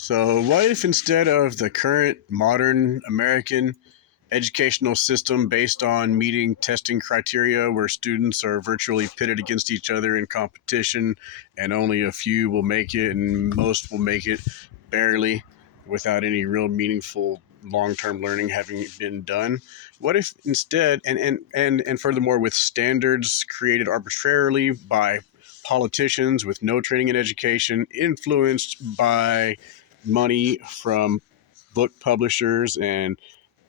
So, what if instead of the current modern American educational system based on meeting testing criteria where students are virtually pitted against each other in competition and only a few will make it and most will make it barely without any real meaningful long-term learning having been done? What if instead and furthermore with standards created arbitrarily by politicians with no training in education influenced by money from book publishers and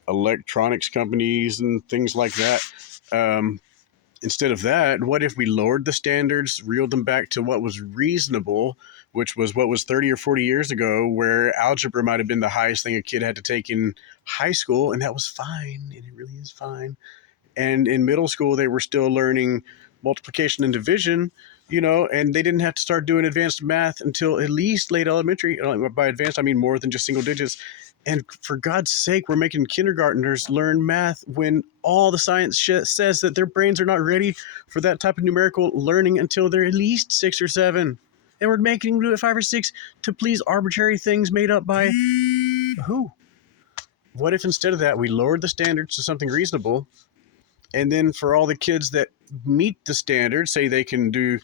electronics companies and things like that. Um, Instead of that, what if we lowered the standards, reeled them back to what was reasonable, which was what was 30 or 40 years ago, where algebra might have been the highest thing a kid had to take in high school, and that was fine, and it really is fine. And in middle school, they were still learning multiplication and division, and they didn't have to start doing advanced math until at least late elementary. By advanced, I mean more than just single digits. And for God's sake, we're making kindergartners learn math when all the science says that their brains are not ready for that type of numerical learning until they're at least 6 or 7. And we're making them do it 5 or 6 to please arbitrary things made up by who? What if instead of that, we lowered the standards to something reasonable? And then for all the kids that meet the standards, say they can do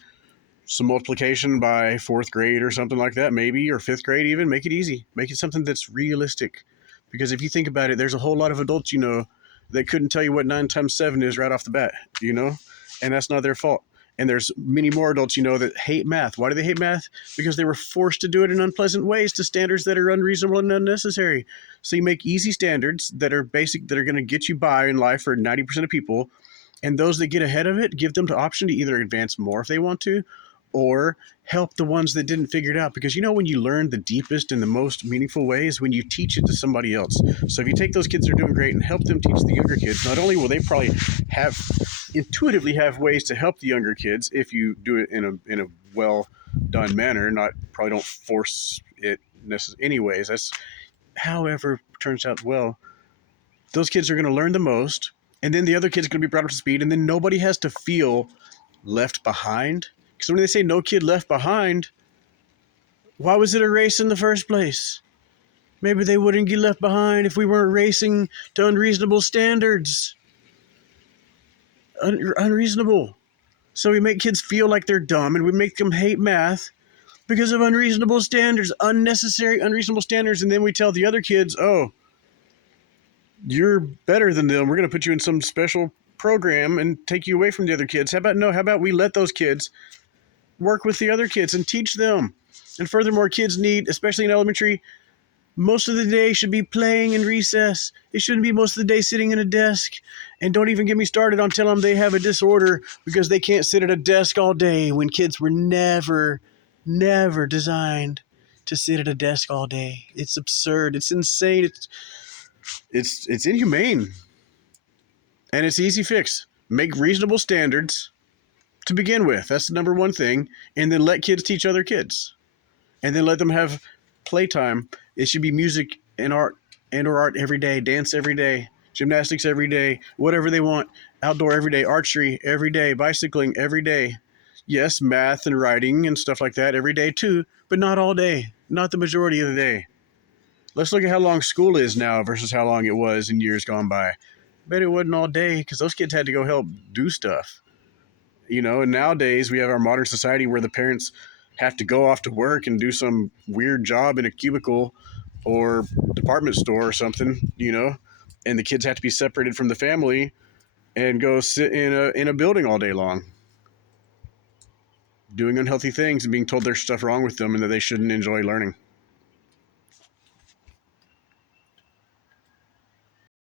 some multiplication by fourth grade or something like that, maybe, or fifth grade even, make it easy. Make it something that's realistic. Because if you think about it, there's a whole lot of adults, that couldn't tell you what 9 times 7 is right off the bat, and that's not their fault. And there's many more adults, that hate math. Why do they hate math? Because they were forced to do it in unpleasant ways to standards that are unreasonable and unnecessary. So you make easy standards that are basic, that are going to get you by in life for 90% of people. And those that get ahead of it, give them the option to either advance more if they want to, or help the ones that didn't figure it out. Because when you learn the deepest and the most meaningful way is when you teach it to somebody else. So if you take those kids that are doing great and help them teach the younger kids, not only will they probably intuitively have ways to help the younger kids if you do it in a well done manner, probably don't force it anyways. That's however turns out well. Those kids are going to learn the most, and then the other kids are going to be brought up to speed, and then nobody has to feel left behind. Because when they say no kid left behind, why was it a race in the first place? Maybe they wouldn't get left behind if we weren't racing to unreasonable standards. Unreasonable. So we make kids feel like they're dumb, and we make them hate math because of unreasonable standards, unnecessary, unreasonable standards. And then we tell the other kids, oh, you're better than them. We're going to put you in some special program and take you away from the other kids. How about we let those kids work with the other kids and teach them? And furthermore, kids need, especially in elementary, most of the day should be playing in recess. It shouldn't be most of the day sitting in a desk. And don't even get me started on telling them they have a disorder because they can't sit at a desk all day, when kids were never designed to sit at a desk all day. It's absurd. It's insane. It's inhumane. And it's an easy fix. Make reasonable standards to begin with. That's the number one thing. And then let kids teach other kids. And then let them have playtime. It should be music and art or art every day, dance every day, gymnastics every day, whatever they want, outdoor every day, archery every day, bicycling every day. Yes, math and writing and stuff like that every day too, but not all day, not the majority of the day. Let's look at how long school is now versus how long it was in years gone by. Bet it wasn't all day because those kids had to go help do stuff. And nowadays we have our modern society where the parents have to go off to work and do some weird job in a cubicle or department store or something, and the kids have to be separated from the family and go sit in a building all day long, doing unhealthy things and being told there's stuff wrong with them and that they shouldn't enjoy learning.